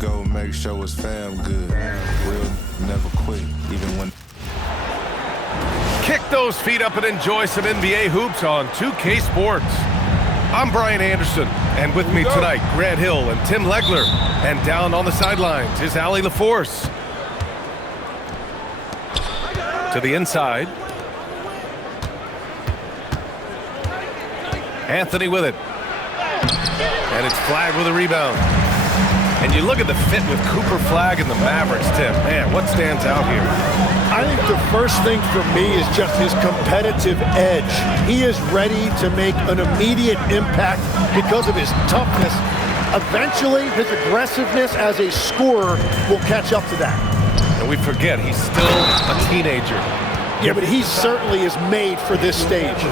Go make sure his fam good. We'll never quit, even when. Kick those feet up and enjoy some NBA hoops on 2K Sports. I'm Brian Anderson, and with me tonight, Grant Hill and Tim Legler. And down on the sidelines is Allie LaForce. To the inside. Anthony with it. And it's Flagg with a rebound. And you look at the fit with Cooper, Flagg, and the Mavericks, Tim. Man, what stands out here? I think the first thing for me is just his competitive edge. He is ready to make an immediate impact because of his toughness. Eventually, his aggressiveness as a scorer will catch up to that. And we forget, he's still a teenager. Yeah, but he certainly is made for this stage.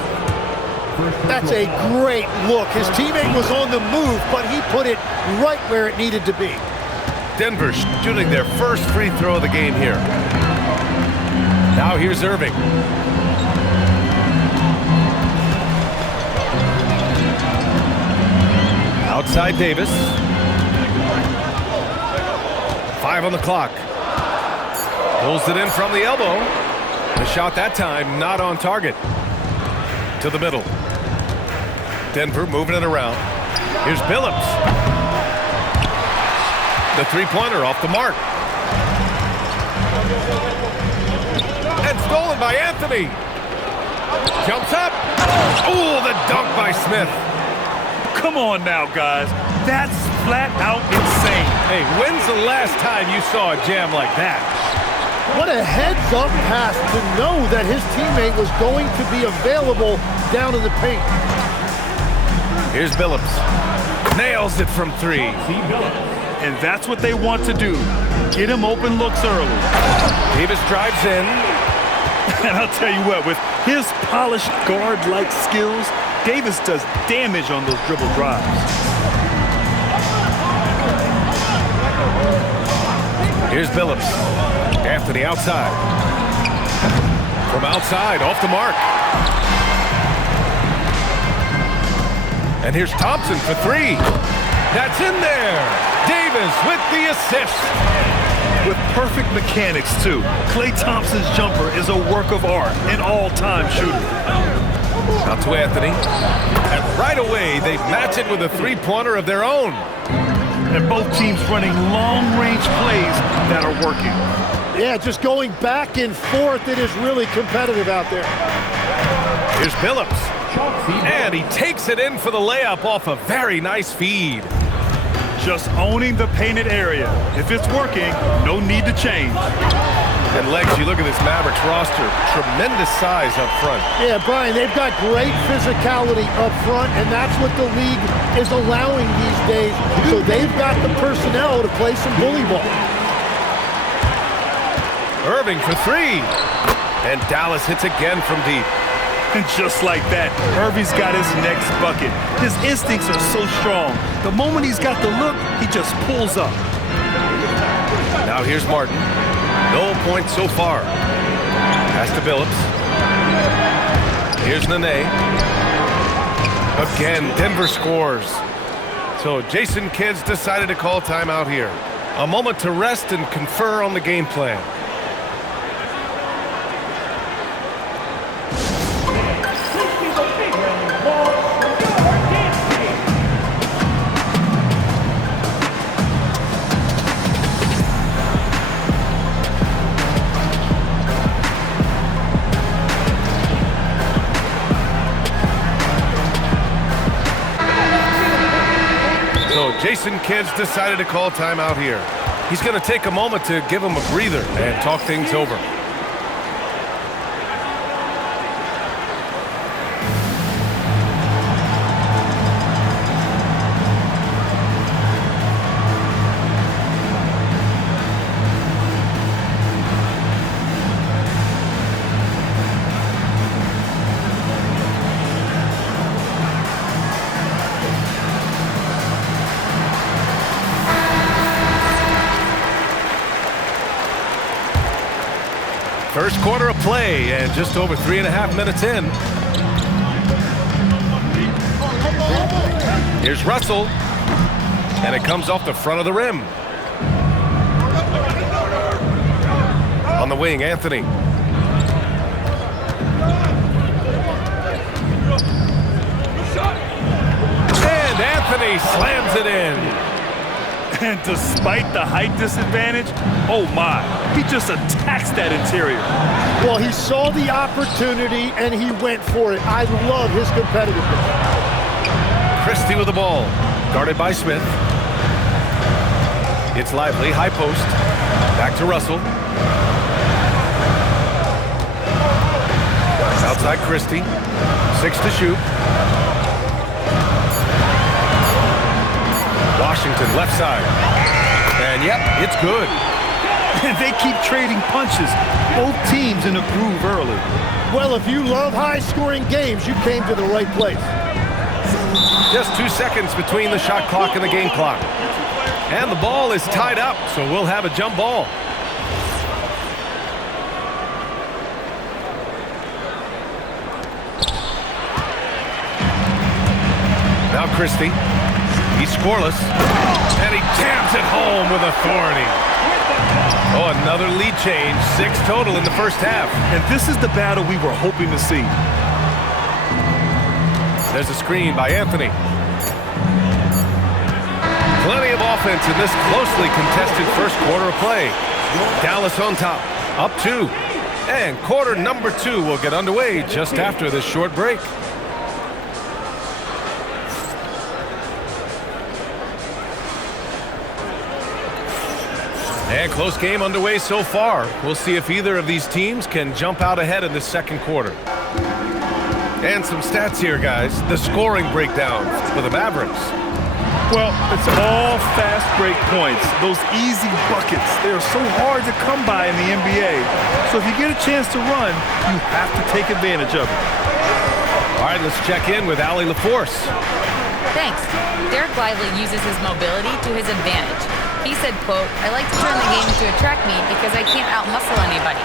That's a great look. His teammate was on the move, but he put it right where it needed to be. Denver shooting their first free throw of the game here. Now here's Irving. Outside Davis. 5 on the clock. Pulls it in from the elbow. The shot that time not on target. To the middle. Denver moving it around. Here's Billups. The three-pointer off the mark. And stolen by Anthony. Jumps up. Oh, the dunk by Smith. Come on now, guys. That's flat out insane. Hey, when's the last time you saw a jam like that? What a heads-up pass to know that his teammate was going to be available down in the paint. Here's Billups. Nails it from 3. And that's what they want to do. Get him open looks early. Davis drives in. And I'll tell you what, with his polished guard-like skills, Davis does damage on those dribble drives. Here's Billups. Anthony outside. From outside, off the mark. And here's Thompson for 3. That's in there. Davis with the assist. With perfect mechanics, too. Klay Thompson's jumper is a work of art, an all-time shooter. Out to Anthony. And right away, they match it with a three-pointer of their own. And both teams running long-range plays that are working. Yeah, just going back and forth. It is really competitive out there. Here's Billups. And he takes it in for the layup off a very nice feed. Just owning the painted area. If it's working, no need to change. And Legs, you look at this Mavericks roster, tremendous size up front. Yeah, Brian, they've got great physicality up front, and that's what the league is allowing these days. So they've got the personnel to play some bully ball. Irving for 3. And Dallas hits again from deep. And just like that, Irving's got his next bucket. His instincts are so strong. The moment he's got the look, he just pulls up. Now here's Martin. No points so far. Pass to Billups. Here's Nene. Again, Denver scores. So Jason Kidd's decided to call timeout here. A moment to rest and confer on the game plan. Jason Kidd's decided to call timeout here. He's going to take a moment to give him a breather and talk things over. First quarter of play and just over 3.5 minutes in. Here's Russell. And it comes off the front of the rim. On the wing, Anthony. And Anthony slams it in. And despite the height disadvantage, oh my, he just attacks that interior. Well, he saw the opportunity and he went for it. I love his competitiveness. Christie with the ball, guarded by Smith. It's Lively, high post. Back to Russell. Outside Christie. 6 to shoot. Washington left side. And yep, it's good. They keep trading punches. Both teams in a groove early. Well, if you love high-scoring games, you came to the right place. Just 2 seconds between the shot clock and the game clock. And the ball is tied up, so we'll have a jump ball. Now Christie. He's scoreless. And he jams it home with authority. Oh, another lead change. 6 total in the first half. And this is the battle we were hoping to see. There's a screen by Anthony. Plenty of offense in this closely contested first quarter of play. Dallas on top, up 2. And quarter number 2 will get underway just after this short break. And close game underway so far. We'll see if either of these teams can jump out ahead in the second quarter. And some stats here, guys. The scoring breakdown for the Mavericks. Well, it's all fast break points. Those easy buckets, they are so hard to come by in the NBA. So if you get a chance to run, you have to take advantage of it. All right, let's check in with Allie LaForce. Thanks. Derek Lively uses his mobility to his advantage. He said, quote, "I like to turn the game into a track meet because I can't out-muscle anybody.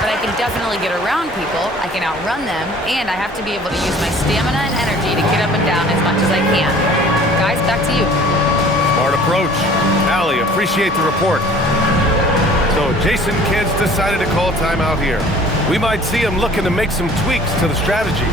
But I can definitely get around people, I can outrun them, and I have to be able to use my stamina and energy to get up and down as much as I can." Guys, back to you. Smart approach. Allie, appreciate the report. So Jason Kidd's decided to call timeout here. We might see him looking to make some tweaks to the strategy.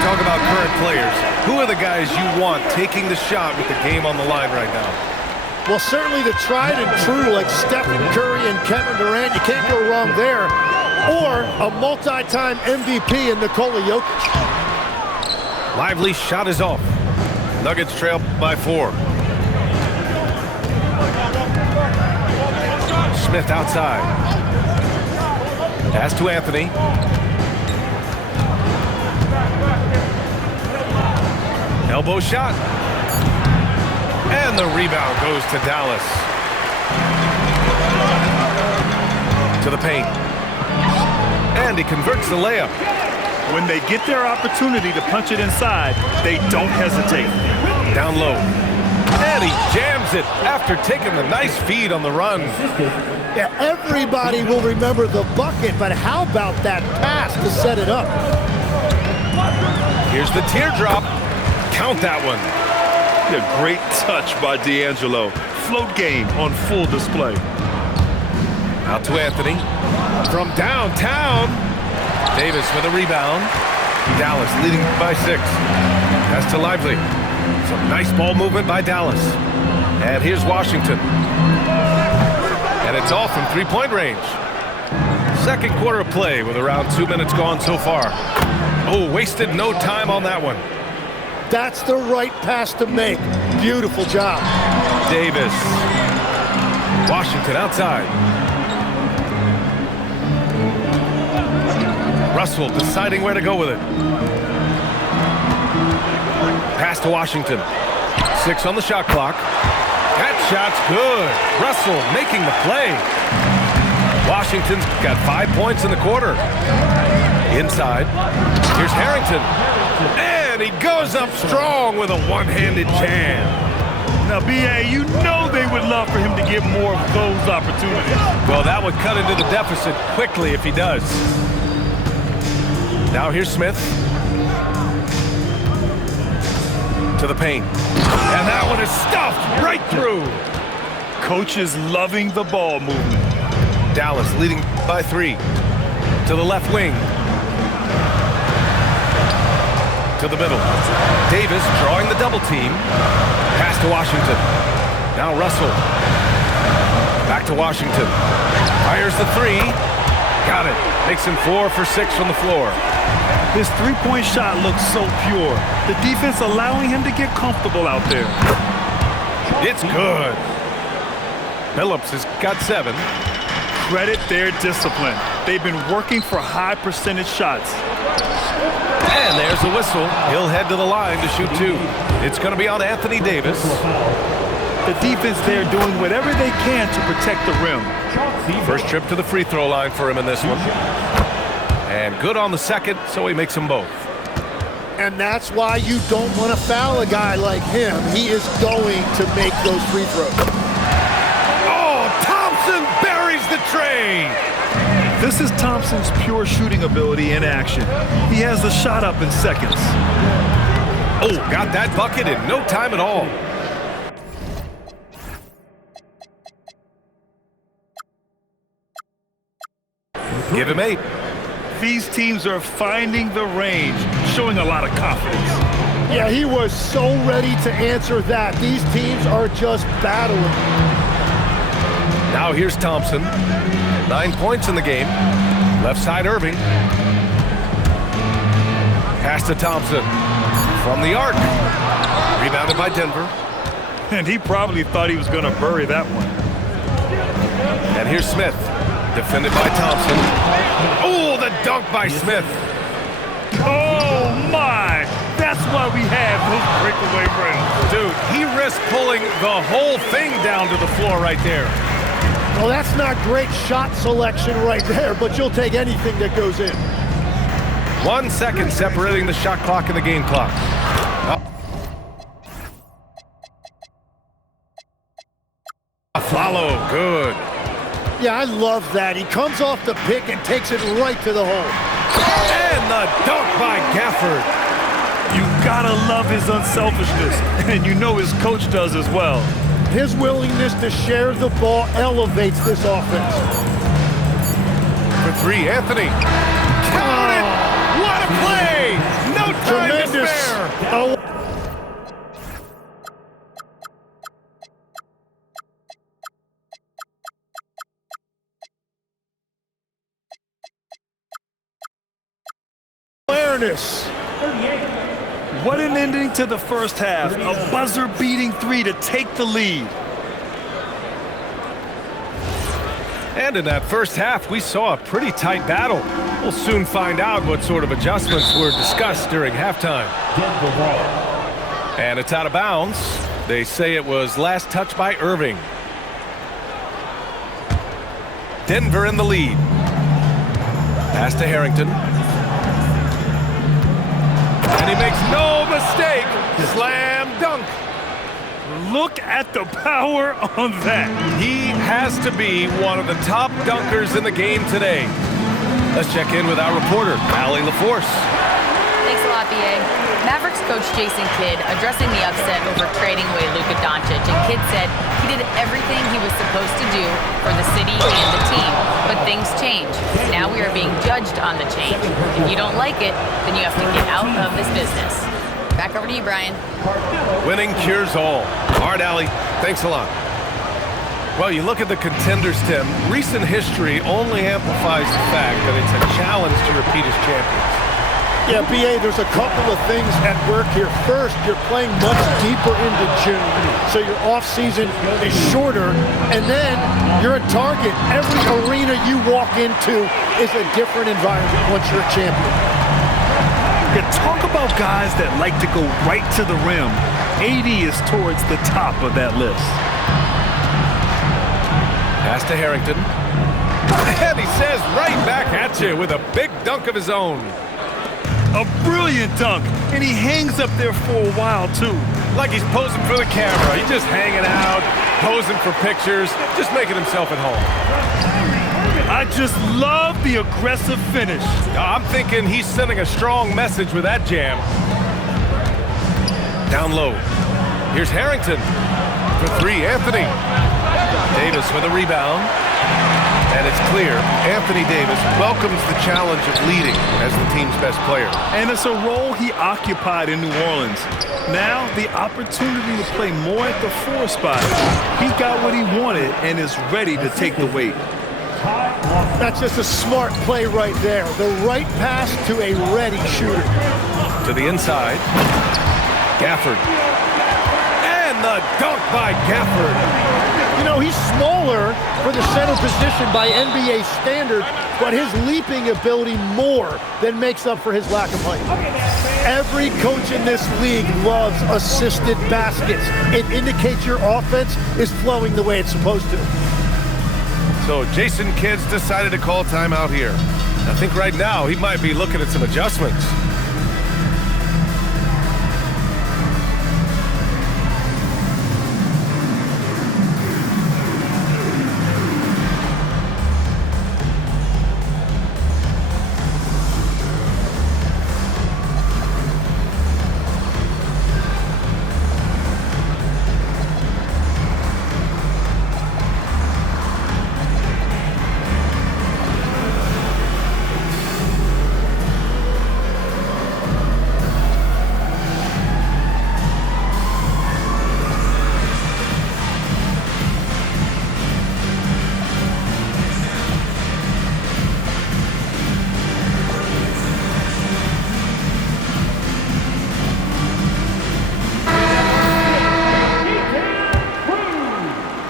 Talk about current players. Who are the guys you want taking the shot with the game on the line right now? Well, certainly the tried and true like Stephen Curry and Kevin Durant. You can't go wrong there. Or a multi-time MVP in Nikola Jokic. Lively shot is off. Nuggets trail by 4. Smith outside. Pass to Anthony. Elbow shot. And the rebound goes to Dallas. To the paint. And he converts the layup. When they get their opportunity to punch it inside, they don't hesitate. Down low. And he jams it after taking the nice feed on the run. Yeah, everybody will remember the bucket, but how about that pass to set it up? Here's the teardrop. Count that one. A great touch by D'Angelo. Float game on full display. Out to Anthony. From downtown. Davis with a rebound. Dallas leading by 6. Pass to Lively. Some nice ball movement by Dallas. And here's Washington. And it's all from three-point range. second quarter of play with around 2 minutes gone so far. Oh, wasted no time on that one. That's the right pass to make. Beautiful job. Davis. Washington outside. Russell deciding where to go with it. Pass to Washington. 6 on the shot clock. That shot's good. Russell making the play. Washington's got 5 points in the quarter. Inside. Here's Harrington. And he goes up strong with a one-handed jam. Now, B.A., you know they would love for him to get more of those opportunities. Well, that would cut into the deficit quickly if he does. Now here's Smith. To the paint. And that one is stuffed right through. Coach is loving the ball movement. Dallas leading by 3. To the left wing. To the middle. Davis drawing the double team. Pass to Washington. Now Russell. Back to Washington. Fires the 3. Got it. Makes him 4 for 6 from the floor. His three-point shot looks so pure. The defense allowing him to get comfortable out there. It's good. Phillips has got 7. Credit their discipline. They've been working for high percentage shots. And there's the whistle. He'll head to the line to shoot 2. It's going to be on Anthony Davis. The defense there doing whatever they can to protect the rim. First trip to the free throw line for him in this one. And good on the second, so he makes them both. And that's why you don't want to foul a guy like him. He is going to make those free throws. Oh, Thompson buries the tray. This is Thompson's pure shooting ability in action. He has the shot up in seconds. Oh, got that bucket in no time at all. Give him 8. These teams are finding the range, showing a lot of confidence. Yeah, he was so ready to answer that. These teams are just battling. Now here's Thompson. 9 points in the game. Left side Irving. Pass to Thompson. From the arc. Rebounded by Denver. And he probably thought he was going to bury that one. And here's Smith. Defended by Thompson. Oh, the dunk by Smith. Oh, my. That's why we have those breakaway rims. Dude, he risked pulling the whole thing down to the floor right there. Well, that's not great shot selection right there, but you'll take anything that goes in. 1 second separating the shot clock and the game clock. Follow, good. Yeah, I love that. He comes off the pick and takes it right to the hole. And the dunk by Gafford. You gotta love his unselfishness, and you know his coach does as well. His willingness to share the ball elevates this offense. For 3, Anthony. Count it! What a play! No time to spare! Oh. Awareness. What an ending to the first half. A buzzer-beating 3 to take the lead. And in that first half, we saw a pretty tight battle. We'll soon find out what sort of adjustments were discussed during halftime. And it's out of bounds. They say it was last touched by Irving. Denver in the lead. Pass to Harrington. And he makes no mistake. Slam dunk. Look at the power on that. He has to be one of the top dunkers in the game today. Let's check in with our reporter, Allie LaForce. Thanks a lot, B.A. Mavericks coach Jason Kidd addressing the upset over trading away Luka Doncic, and Kidd said he did everything he was supposed to do for the city and the team, but things change. Now we are being judged on the change. If you don't like it, then you have to get out of this business. Back over to you, Brian. Winning cures all. All right, Allie, thanks a lot. Well, you look at the contenders, Tim. Recent history only amplifies the fact that it's a challenge to repeat as champions. Yeah, B.A., there's a couple of things at work here. First, you're playing much deeper into June, so your off-season is shorter, and then you're a target. Every arena you walk into is a different environment once you're a champion. Yeah, talk about guys that like to go right to the rim. AD is towards the top of that list. Pass to Harrington. And he says right back at you with a big dunk of his own. A brilliant dunk, and he hangs up there for a while, too. Like he's posing for the camera. He's just hanging out, posing for pictures, just making himself at home. I just love the aggressive finish. I'm thinking he's sending a strong message with that jam. Down low. Here's Harrington for three. Anthony. Davis with a rebound. And it's clear, Anthony Davis welcomes the challenge of leading as the team's best player. And it's a role he occupied in New Orleans. Now, the opportunity to play more at the 4 spot. He got what he wanted and is ready to take the weight. That's just a smart play right there. The right pass to a ready shooter. To the inside. Gafford. And the dunk by Gafford. You know, he's smaller for the center position by NBA standard, but his leaping ability more than makes up for his lack of height. Every coach in this league loves assisted baskets. It indicates your offense is flowing the way it's supposed to. So Jason Kidd's decided to call timeout here. I think right now he might be looking at some adjustments.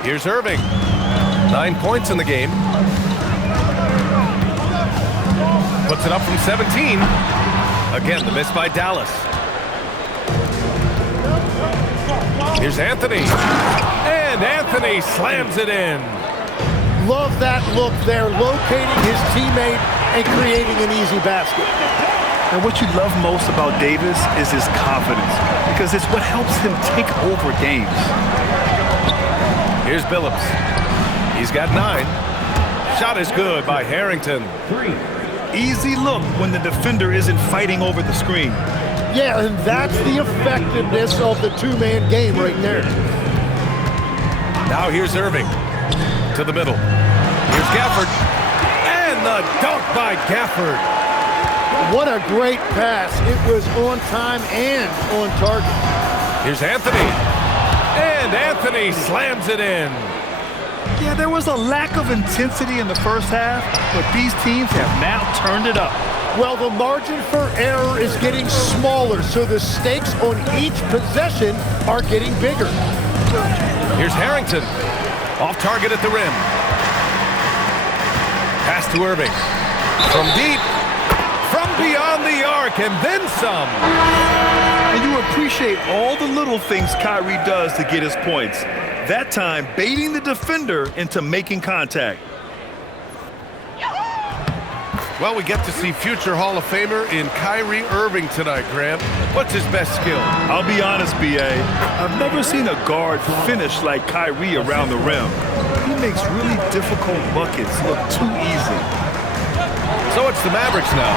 Here's Irving. 9 points in the game. Puts it up from 17. Again, the miss by Dallas. Here's Anthony. And Anthony slams it in. Love that look there, locating his teammate and creating an easy basket. And what you love most about Davis is his confidence, because it's what helps him take over games. Here's Billups. He's got 9. Shot is good by Harrington. Easy look when the defender isn't fighting over the screen. Yeah, and that's the effectiveness of the two-man game right there. Now here's Irving. To the middle. Here's Gafford. And the dunk by Gafford. What a great pass. It was on time and on target. Here's Anthony. And Anthony slams it in. Yeah, there was a lack of intensity in the first half, but these teams have now turned it up. Well, the margin for error is getting smaller, so the stakes on each possession are getting bigger. Here's Harrington. Off target at the rim. Pass to Irving. From deep. From beyond the arc, and then some. And you appreciate all the little things Kyrie does to get his points. That time, baiting the defender into making contact. Well, we get to see future Hall of Famer in Kyrie Irving tonight, Graham. What's his best skill? I'll be honest, B.A. I've never seen a guard finish like Kyrie around the rim. He makes really difficult buckets look too easy. So it's the Mavericks now.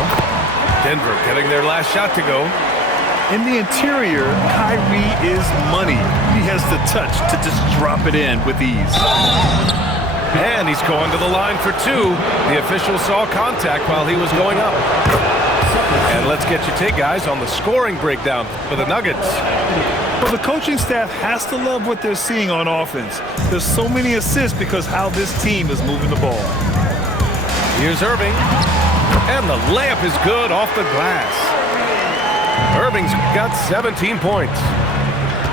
Denver getting their last shot to go. In the interior, Kyrie is money. He has the touch to just drop it in with ease. And he's going to the line for 2. The official saw contact while he was going up. And let's get your take, guys, on the scoring breakdown for the Nuggets. Well, the coaching staff has to love what they're seeing on offense. There's so many assists because how this team is moving the ball. Here's Irving. And the layup is good off the glass. Irving's got 17 points.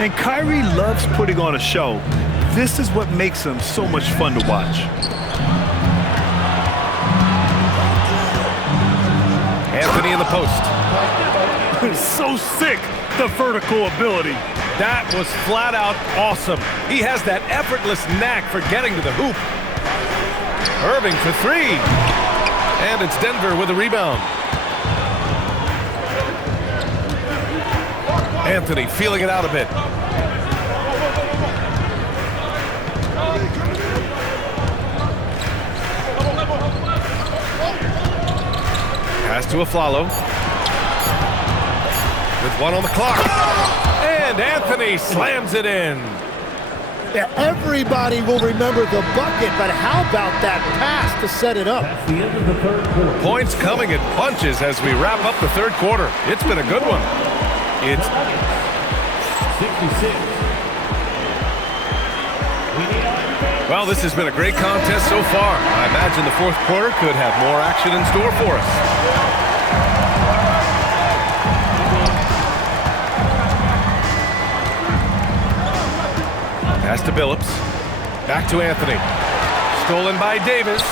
And Kyrie loves putting on a show. This is what makes him so much fun to watch. Anthony in the post. It's so sick, the vertical ability. That was flat out awesome. He has that effortless knack for getting to the hoop. Irving for three. And it's Denver with a rebound. Anthony feeling it out a bit. Pass to Aflalo. With one on the clock. And Anthony slams it in. Yeah, everybody will remember the bucket, but how about that pass to set it up? That's the end of the third quarter. Points coming in bunches as we wrap up the third quarter. It's been a good one. It's 66. Well, this has been a great contest so far. I imagine the fourth quarter could have more action in store for us. Pass to Billups. Back to Anthony. Stolen by Davis.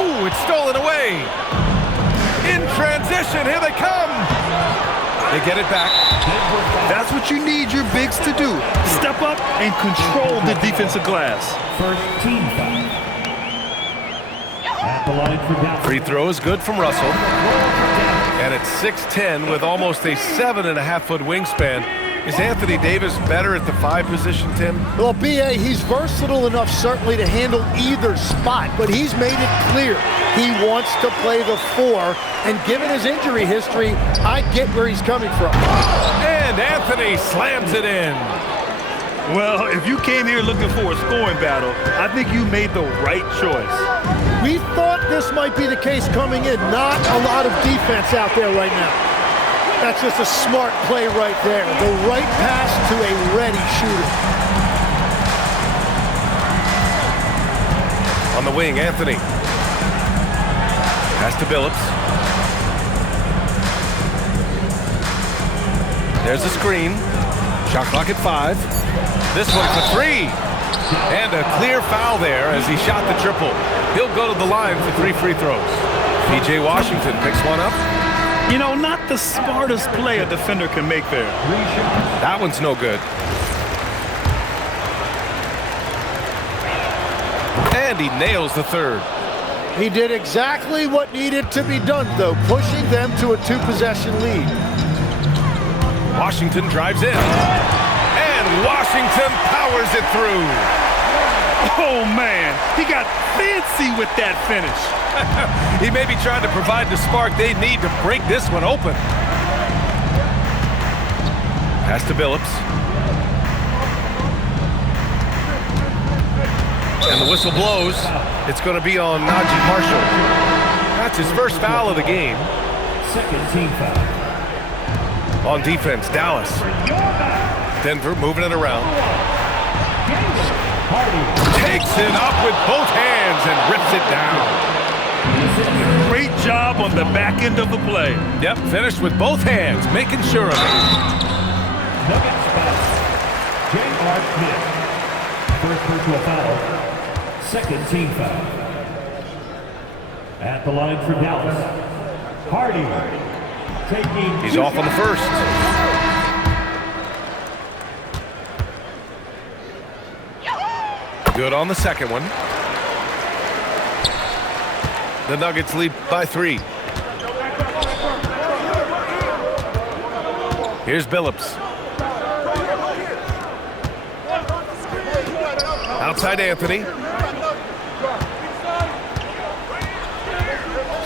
Ooh, it's stolen away. In transition, here they come. They get it back. That's what you need your bigs to do. Step up and control the defensive glass. First team foul. At the line for Dallas. Free throw is good from Russell. And it's 6'10" with almost a 7.5-foot wingspan. Is Anthony Davis better at the 5 position, Tim? Well, B.A., he's versatile enough certainly to handle either spot, but he's made it clear he wants to play the 4, and given his injury history, I get where he's coming from. And Anthony slams it in. Well, if you came here looking for a scoring battle, I think you made the right choice. We thought this might be the case coming in. Not a lot of defense out there right now. That's just a smart play right there. The right pass to a ready shooter. On the wing, Anthony. Pass to Billups. There's a screen. Shot clock at 5. This one for 3. And a clear foul there as he shot the triple. He'll go to the line for 3 free throws. P.J. Washington picks one up. You know, not the smartest play a defender can make there. That one's no good. And he nails the third. He did exactly what needed to be done, though, pushing them to a 2-possession lead. Washington drives in. And Washington powers it through. Oh, man, he got fancy with that finish. He may be trying to provide the spark they need to break this one open. Pass to Billups. And the whistle blows. It's going to be on Najee Marshall. That's his first foul of the game. Second team foul. On defense, Dallas. Denver moving it around. Takes it up with both hands and rips it down. Great job on the back end of the play. Yep, finished with both hands, making sure of it. Nuggets foul. J.R. Smith. First personal foul. Second team foul. At the line for Dallas. Hardy. Taking. He's off on the first. Good on the second one. The Nuggets lead by 3. Here's Billups. Outside Anthony.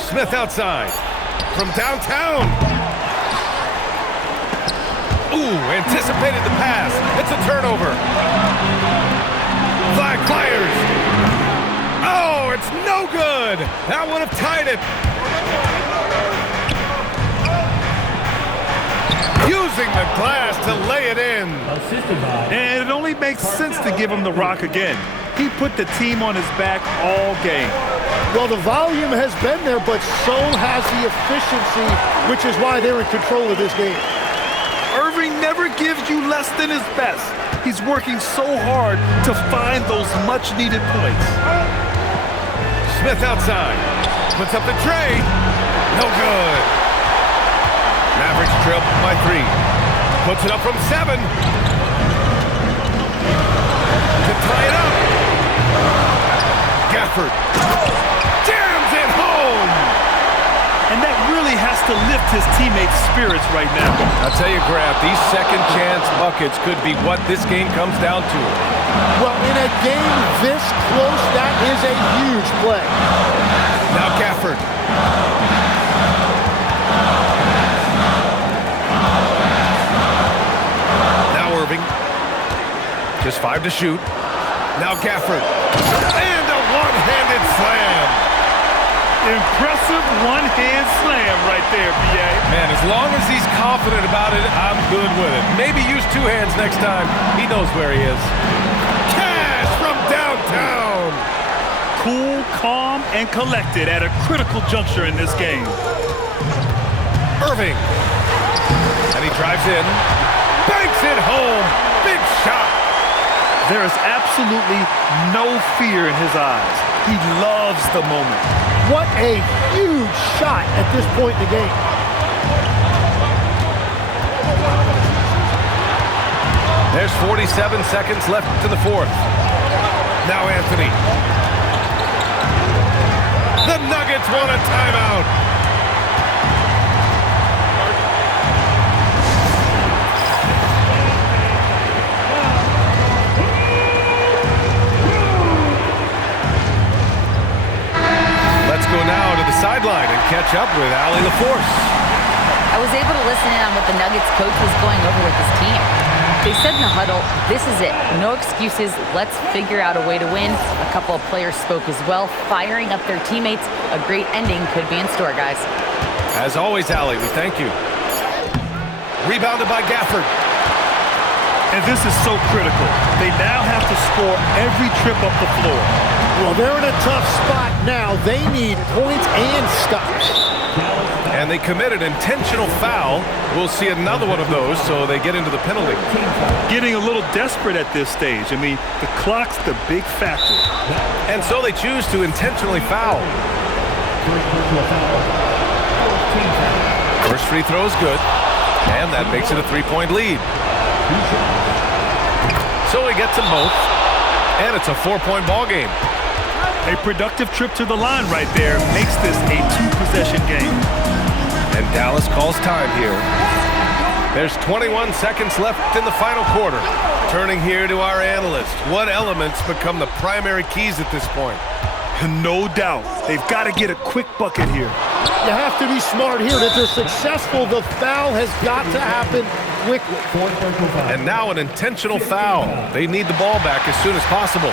Smith outside. From downtown. Ooh, anticipated the pass. It's a turnover. Flag flyers. Oh, Oh, it's no good. That would have tied it. Using the glass to lay it in. Assisted by And it only makes sense to give him the rock again. He put the team on his back all game. Well, the volume has been there, but so has the efficiency, which is why they're in control of this game. Irving never gives you less than his best. He's working so hard to find those much-needed points. Smith outside. Puts up the tray. No good. Mavericks trail by 3. Puts it up from 7. To tie it up. Gafford. Jams it home. And that really has to lift his teammates' spirits right now. I'll tell you, Grant, these second chance buckets could be what this game comes down to. Well, in a game this close, that is a huge play. Now Gafford. Now Irving. Just 5 to shoot. Now Gafford. And a one-handed slam. Impressive one-hand slam right there, B.A. Man, as long as he's confident about it, I'm good with it. Maybe use 2 hands next time. He knows where he is. Cash from downtown. Cool, calm, and collected at a critical juncture in this game. Irving. And he drives in. Banks it home. Big shot. There is absolutely no fear in his eyes. He loves the moment. What a huge shot at this point in the game. There's 47 seconds left in the 4th. Now Anthony. The Nuggets want a timeout. Let's go now to the sideline and catch up with Allie LaForce. I was able to listen in on what the Nuggets coach was going over with his team. They said in the huddle, this is it. No excuses. Let's figure out a way to win. A couple of players spoke as well, firing up their teammates. A great ending could be in store, guys. As always, Allie, we thank you. Rebounded by Gafford. And this is so critical. They now have to score every trip up the floor. Well, they're in a tough spot now. They need points and stops. And they committed intentional foul. We'll see another one of those, so they get into the penalty. Getting a little desperate at this stage. I mean, the clock's the big factor. And so they choose to intentionally foul. First free throw is good, and that makes it a 3-point lead. So he gets them both, and it's a 4-point ball game. A productive trip to the line right there makes this a 2-possession game. And Dallas calls time here. There's 21 seconds left in the final quarter. Turning here to our analyst. What elements become the primary keys at this point? No doubt. They've got to get a quick bucket here. You have to be smart here. If they're successful, the foul has got to happen quickly. And now an intentional foul. They need the ball back as soon as possible.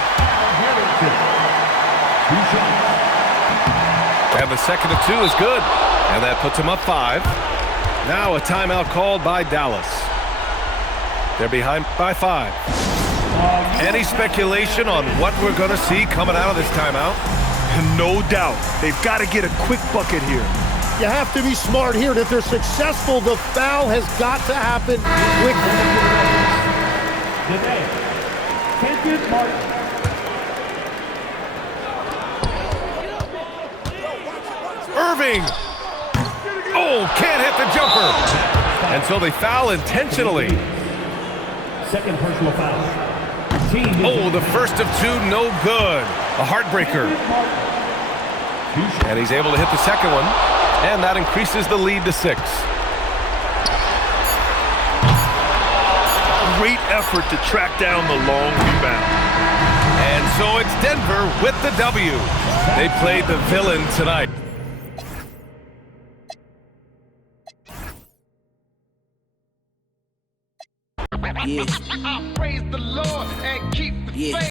And the second of 2 is good. And that puts them up 5. Now a timeout called by Dallas. They're behind by 5. Any speculation on what we're going to see coming out of this timeout? No doubt. They've got to get a quick bucket here. You have to be smart here. If they're successful, the foul has got to happen quickly. Kenton Martin. Irving! Oh, can't hit the jumper. And so they foul intentionally. Second personal foul. Oh, the first of 2, no good. A heartbreaker. And he's able to hit the second one. And that increases the lead to 6. Great effort to track down the long rebound. And so it's Denver with the W. They played the villain tonight. Yeah. I praise the Lord and keep the faith.